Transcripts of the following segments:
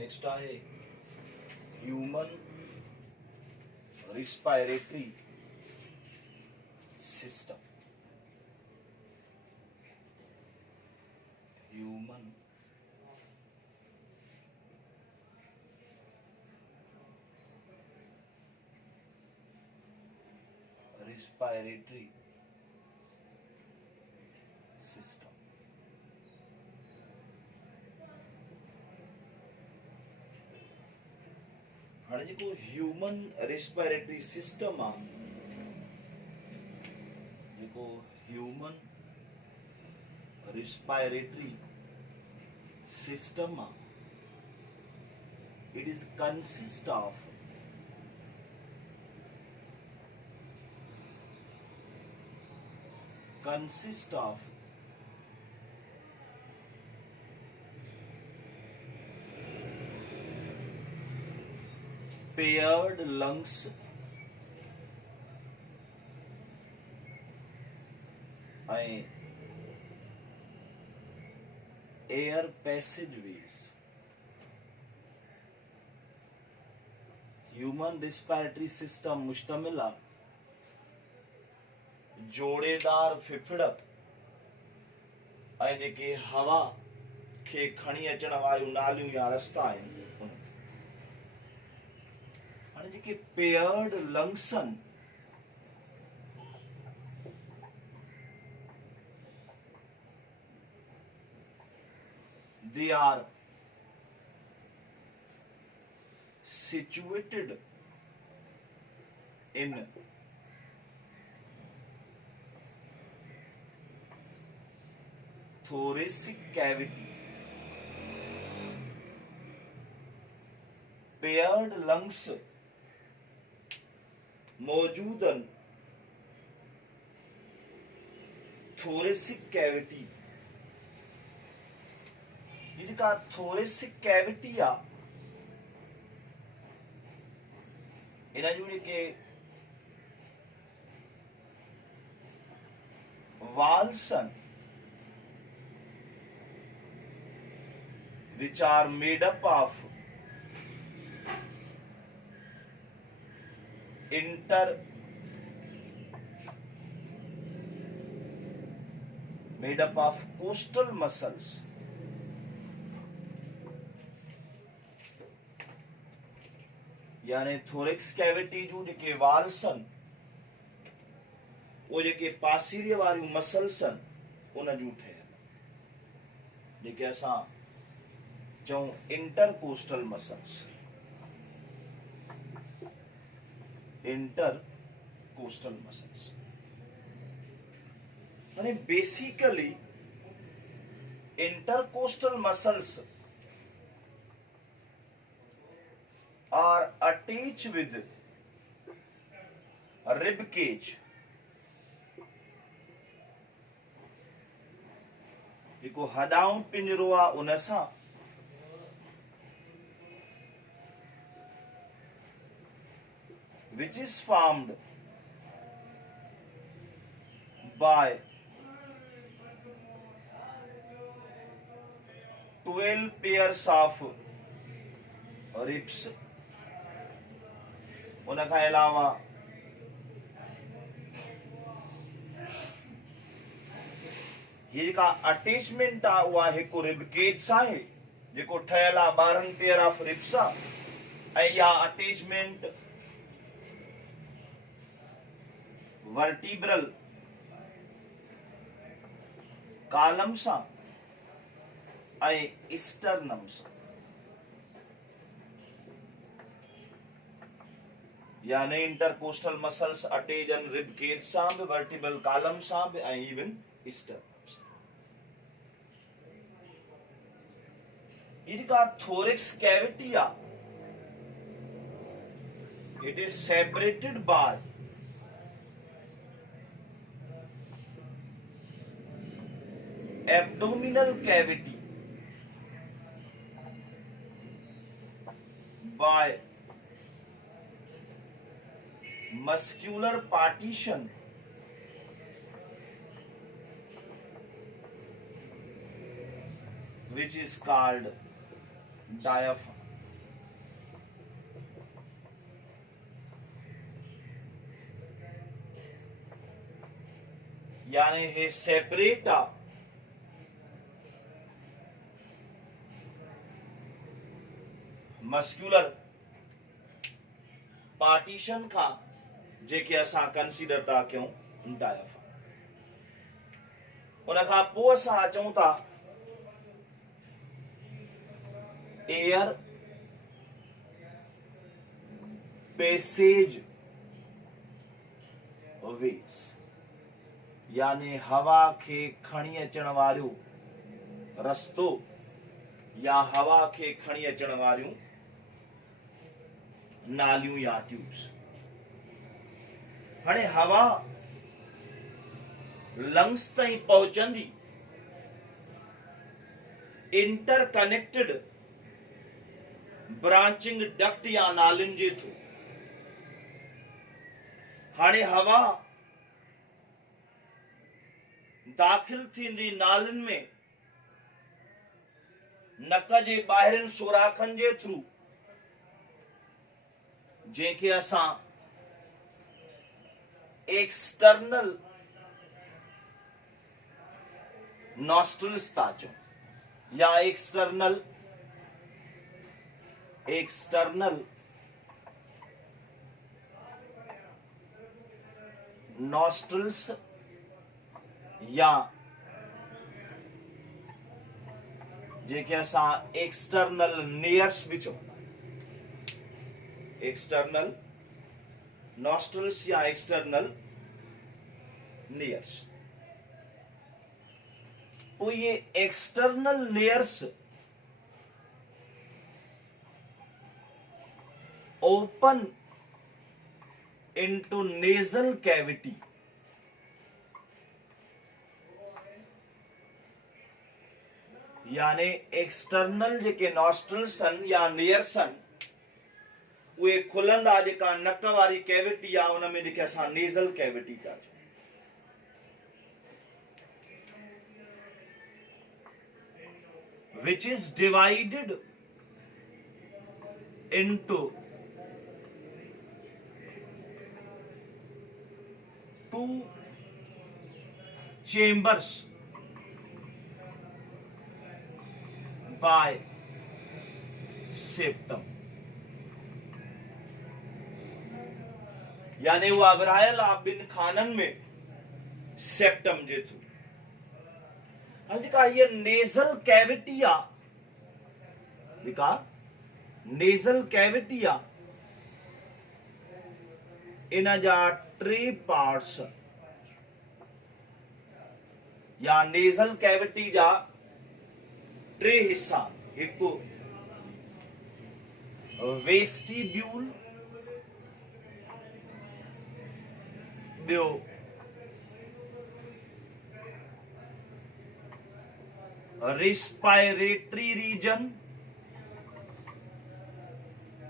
Next आहे human respiratory system. Human respiratory system. हाणे जेको ह्यूमन रेस्पिरेटरी सिस्टम आहे, जेको ह्यूमन रेस्पिरेटरी सिस्टम आहे, it is consist of paired lungs and air passageways. Human respiratory system मुश्तमिल आहे जोड़ेदार फिफड़त ऐं जेके हवा खे खणी अचण वारियूं नालियूं या रस्ता आहिनि. हाणे जेके पेयर्ड लंग्स आहिनि, they are situated in thoracic cavity. Paired lungs मौजूद थोरेसिक कैविटी. ये जेका थोरेसिक कैविटी आ, इन जूं जेके वाल्स आहिनि, which are made up of coastal muscles. यानी थोरेक्स कैविटी जूं जेके वाल्स आहिनि, उहे जेके पासीरे वारियूं मसल्स आहिनि, उन जूं ठहियल, जेके असां चऊं इंटरकोस्टल मसल्स. Intercostal muscles. यानी basically intercostal muscles are attached with rib cage. जेको हॾाऊं पिंजरो आहे उन सां which is formed by 12 pairs of ribs. उन खां अलावा ये जेका अटैचमेंट आहे उहा हिकु रिब केज सां आहे, जेको ठहियल आहे 12 पेयर ऑफ रिब्स सां, ऐं इहा अटैचमेंट वर्टिब्रल कॉलम सां ऐं स्टर्नम सां. यानी intercostal muscles attach and rib cage सां बि, वर्टिब्रल कॉलम सां बि, ऐं इवन स्टर्नम सां. ये जेका थोरेक्स कैविटी आहे, it is separated by abdominal cavity by muscular partition which is called diaphragm. यानी हे सेपरेट आ मस्क्यूलर पार्टीशन खां जेके असां कंसीडर था कयूं डायफ्राम। उन खां पोइ असां अचूं था एयर पैसेज वेज, यानी हवा के खणी अचण वारियूं रस्तो या हवा के खणी अचण वारियूं नालियूं या ट्यूब्स। हाणे हवा लंग्स ताईं पहुचंदी इंटरकनेक्टेड ब्रांचिंग डक्ट या नालियुनि जे थ्रू। हाणे हवा दाखिल थींदी नालियुनि में नक जे ॿाहिरिनि सुराखनि जे थ्रू, जंहिंखे असां एक्सटर्नल नॉस्ट्रिल्स था चऊं या एक्सटर्नल नॉस्ट्रिल्स या जेके असां एक्सटर्नल नेयर्स भी चवंदा आहियूं। एक्सटर्नल नॉस्ट्रिल्स या एक्सटर्नल नेयर्स। तो ये external layers open into nasal cavity, यानी एक्सटर्नल जेके नॉस्ट्रिल्स या नेयर्स उहे खुलंदा जेका नक वारी कैविटी आ, उन में जेके असां नेजल कैविटी था चऊं। which is divided into two chambers by septum, यानी वो अवरायल बिन खानन में सेप्टम जे थ्रू। जेका ये नेजल कैविटी आ, जेका नेजल कैविटी आ, इन जा 3 पार्ट्स या नेजल कैविटी जा 3 हिस्सा। हिकु वेस्टिब्यूल, ॿियो रिस्पायरेटरी रीजन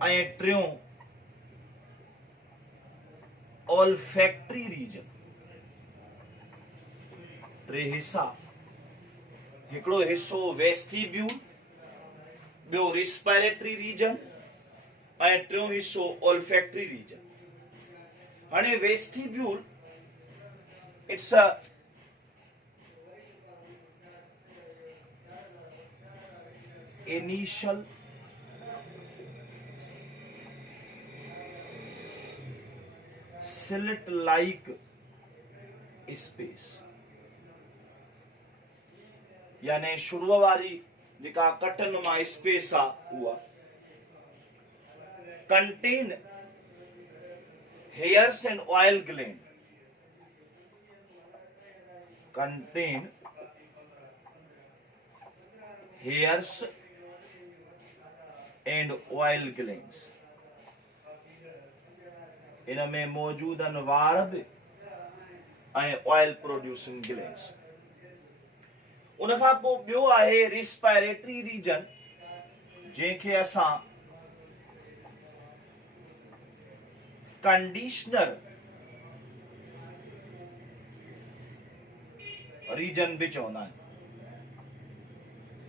ऐं टियों ऑल्फैक्टरी रीजन। 3 हिस्सा, हिकिड़ो हिस्सो वेस्टिब्यूल, ॿियो रिस्पायरेटरी रीजन ऐं टियों हिस्सो ऑल्फैक्टरी रीजन। हाणे vestibule it's a initial slit like space, यानी शुरू वारी जेका कटनुमा स्पेस आ उहा contain hairs and oil gland, contain hairs and oil glands। इनमें मौजूद आहिनि वार बि ऐं ऑयल प्रोड्यूसिंग ग्लैंड्स। उन खां पोइ ॿियो आहे रिस्पायरेटरी रीजन, जंहिंखे असां कंडीशनर रीजन भी चवंदा आहिनि।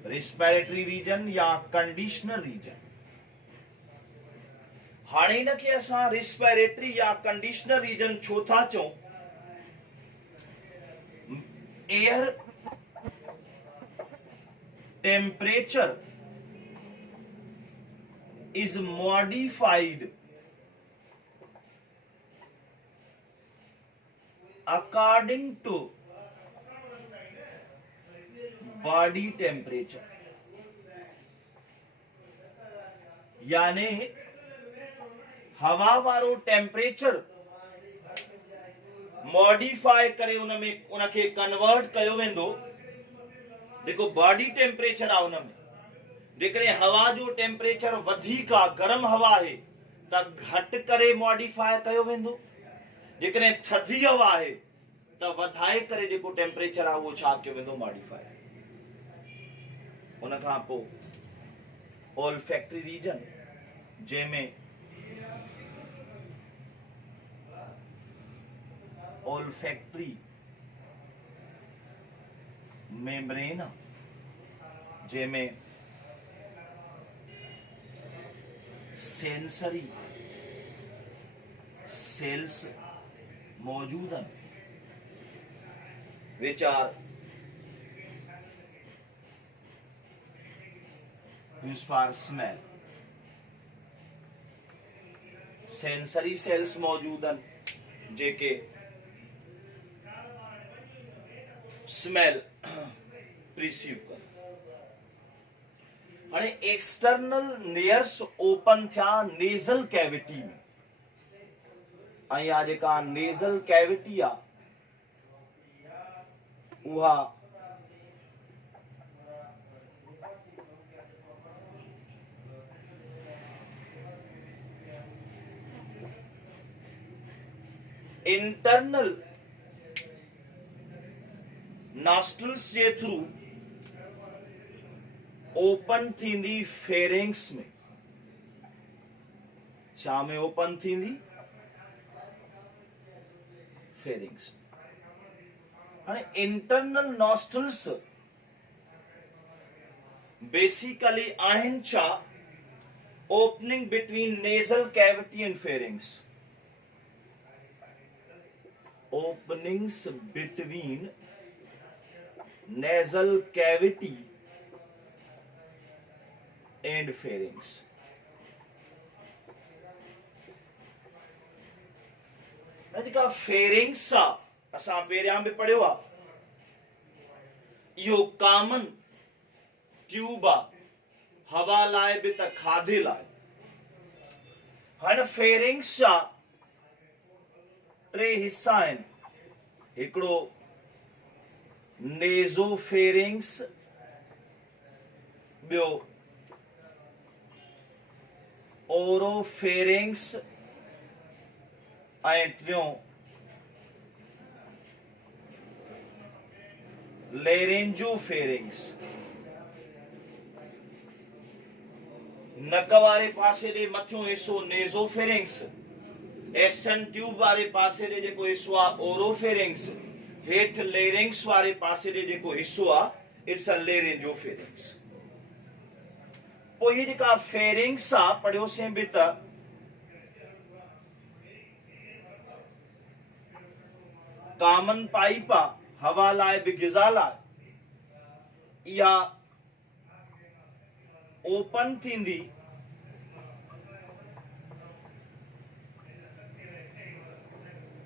रिस्पायरेटरी रीजन या कंडीशनर रीजन। हाणे इनखे असां रिस्पायरेटरी या कंडीशनर रीजन छो था चऊं? air temperature is modified according to body temperature, यानी हवा वारो टेम्परेचर मॉडिफाई करे उनखे कन्वर्ट कयो वेंदो। देखो बॉडी टेम्परेचर आहे उनमें जेकॾहिं हवा जो टेम्परेचर वधीक आहे, गरम हवा आहे त घटि करे मॉडिफाई कयो वेंदो। जेकॾहिं थधी हवा आहे त वधाए करे जेको टेम्परेचर आहे उहो छा कयो वेंदो, मॉडिफाई। उन खां पोइ ओल्फैक्टरी रीजन जंहिंमें ओल्फैक्टरी मेम्ब्रेन, जंहिंमें सेंसरी सेल्स मौजूद हैं, which are used for smell। Sensory sales मौजूद हैं जेके स्मेल प्रिसीव कर। हाणे एक्सटर्नल लेयर्स ओपन थिया नेजल कैविटी में, ऐं या जेका नेजल कैविटी आ उहा इंटरनल नॉस्ट्रल्स जे थ्रू ओपन थींदी फेरिंग्स में। छा में ओपन थींदी, फेरिंग्स। हाणे इंटरनल नॉस्ट्रल्स बेसिकली आहिनि छा, opening between nasal cavity and pharynx. openings between nasal cavity and pharynx। जेका फेरिंग्स आहे असां पहिरियां बि पढ़ियो आहे, इहो कॉमन ट्यूब आहे, हवा लाइ बि त खाधे लाइ। हाणे फेरिंग्स जा टे हिस्सा आहिनि, हिकिड़ो नेज़ोफेरिंग्स, ॿियो ओरोफेरिंग्स ऐं टियों लेरेंजोफेरिंग्स। नक वारे पासे ॾे मथियों हिस्सो नेज़ोफेरिंग्स, एसन ट्यूब वारे पासे ॾे जेको हिस्सो आहे ओरोफेरिंग्स, हेठि लेरिंग्स वारे पासे ॾे जेको हिस्सो आहे इट्स अ लेरेंजोफेरिंग्स। पोइ हीअ जेका फेरिंग्स आहे पढ़ियोसीं बि त कॉमन पाइप आहे, हवा लाइ बि ग़िज़ा लाइ। इहा ओपन थींदी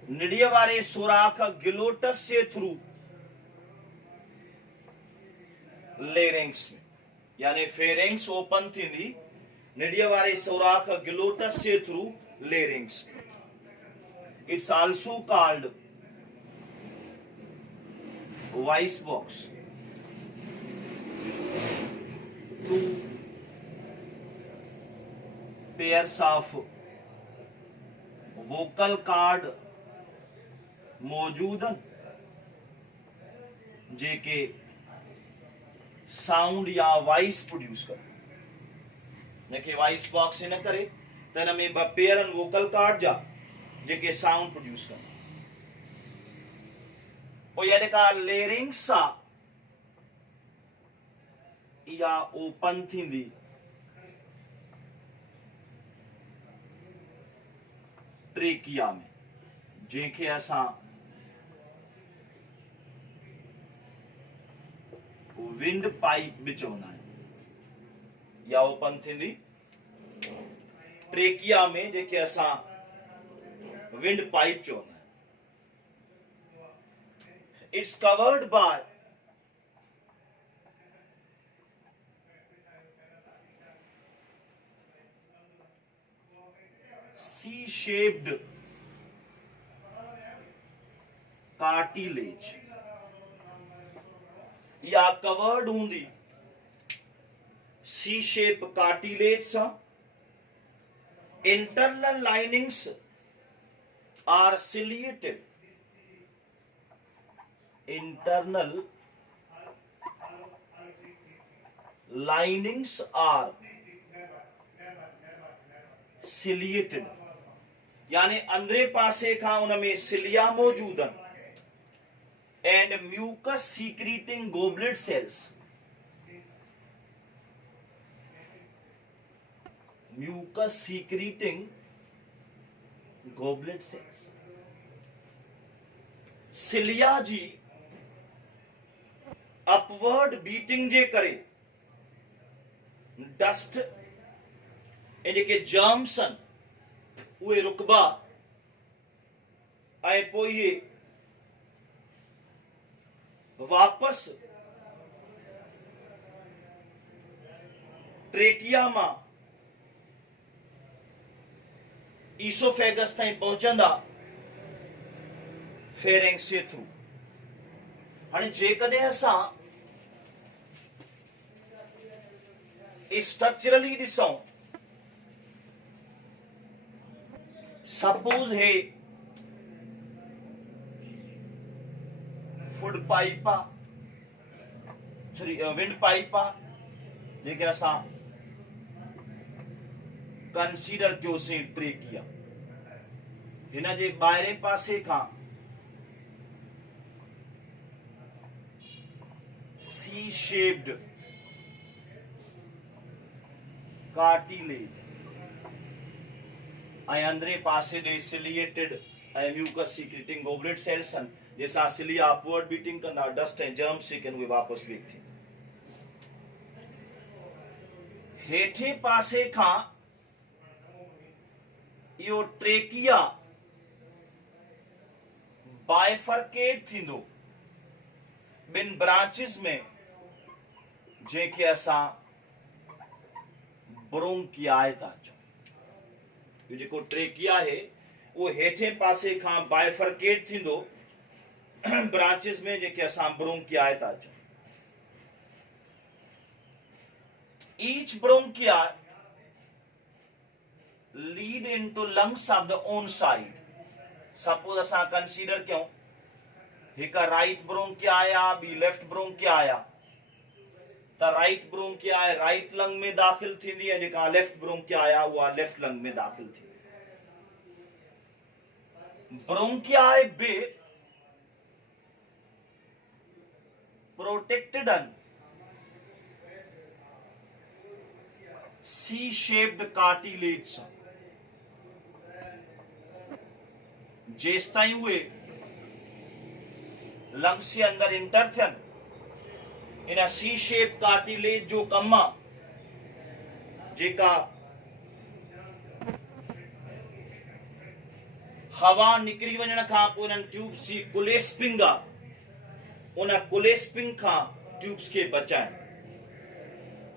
निड़ीअ वारे सुराख गिलोटस जे थ्रू लेरिंग्स में, यानी फेरिंग्स ओपन थींदी निड़ीअ वारे सुराख गिलोटस जे थ्रू लेरिंग्स में। It's also called voice box. Two pairs of vocal card मौजूद जेके साउंड या वॉइस प्रोड्यूस कर। इनके वॉइस बॉक्स न करे त हिन में ॿ पेयर आहिनि वोकल कार्ड जा जेके साउंड प्रोड्यूस कर। पोइ इहा जेका लेरिंग्स आहे इहा ओपन थींदी ट्रेकिया में, जंहिंखे असां विंड पाइप भी चवंदा आहियूं या ओपन थींदी ट्रेकिया में जेके असां विंड पाइप चवंदा आहियूं। It's covered by C-shaped cartilage या कवर्ड हूंदी C-shaped cartilage सां। Internal linings are ciliated. Internal linings are ciliated यानी अंदरे पासे खां उन में सिलिया मौजूद आहिनि and mucus secreting goblet cells. Mucus secreting goblet cells cilia जी अपवर्ड बीटिंग जे करे डस्ट ऐं जेके जर्म्स आहिनि उहे रुकबा ऐं पोइ इहे वापसि ट्रेकिया मां ईसोफेगस ताईं पहुचंदा फेरेंक्स जे थ्रू। हाणे जेकॾहिं असां स्ट्रक्चरली ॾिसूं सपोज है food pipe sorry wind pipe जेके असां कंसीडर कयोसीं ट्रेकिया हिन जे ॿाहिरे पासे खां सी शेप्ड कार्टिलेज ऐं अंदरे पासे ॾे सिलिएटेड ऐं म्यूकस सीक्रेटिंग गोबलेट सेल्स आहिनि जंहिंसां सिलिया अपवर्ड बीटिंग कंदा डस्ट ऐं जर्म्स जेके आहिनि उहे वापसि बेक थींदा। हेठे पासे खां इहो ट्रेकिया बाइफर्केट थींदो ॿिनि ब्रांचिस में जंहिंखे असां ब्रोंकियाए था चऊं। इहो जेको ट्रेकिया आहे उहो हेठे पासे खां बाइफर्केट थींदो ब्रांचिस में जेके असां ब्रोंकियाए था चऊं। Each bronchia lead into lungs of the own side. Suppose असां कंसीडर कयूं हिकु राइट ब्रोंकिया आया ॿी लेफ्ट ब्रोंकिया आया त राइट ब्रोंकिया आहे राइट लंग में दाख़िल थींदी ऐं जेका लेफ्ट ब्रोंकिया आया उहा लेफ्ट लंग में दाख़िल थींदी। ब्रोंकियाए बि प्रोटेक्टेड आहिनि सी शेप्ड कार्टिलेज सां। जेसिताईं उहे लंग्स जे अंदर इंटर थियनि इन सी शेप कार्टिलेज जो कमु आहे जेका हवा निकिरी वञण खां पोइ इन्हनि ट्यूब्स जी कुलेस्पिंग आहे उन कुलेस्पिंग खां ट्यूब्स खे बचाइण।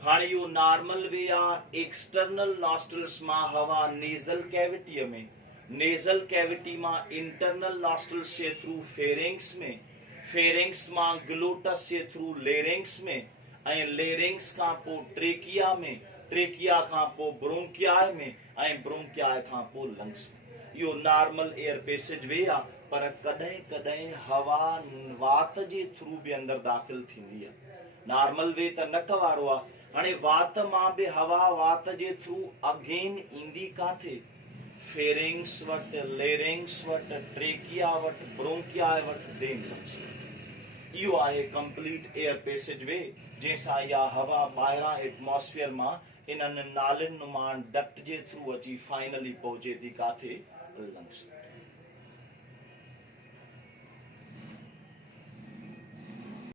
हाणे इहो नॉर्मल वे आहे एक्सटर्नल नॉस्ट्रल्स मां हवा नेज़ल कैविटीअ में नेज़ल कैविटी मां इंटरनल नॉस्ट्रल्स जे थ्रू फेरेंक्स में फेरेंक्स मां ग्लोटस जे थ्रू लेरेंक्स में ऐं लेरेंक्स खां पोइ ट्रेकिया में ट्रेकिया खां पोइ ब्रोंकियाए में ऐं ब्रोंकियाए खां पोइ लंग्स में। इहो नॉर्मल एयर पैसेज वे आहे पर कॾहिं कॾहिं हवा वात जे थ्रू बि अंदरि दाख़िल थींदी आहे। नॉर्मल वे त नक वारो आहे। हाणे वात मां बि हवा वात जे थ्रू अगेन ईंदी काथे फेरेंक्स वटि लेरेंक्स वटि ट्रेकिया वटि ब्रोंकियाए वटि देन लंग्स। इहो आहे कंप्लीट एयर पैसेज वे जंहिंसां इहा हवा ॿाहिरां एटमॉस्फेयर मां इन्हनि नालियुनि मां डक्ट जे थ्रू अची फाइनली पहुचे थी काथे लंग्स।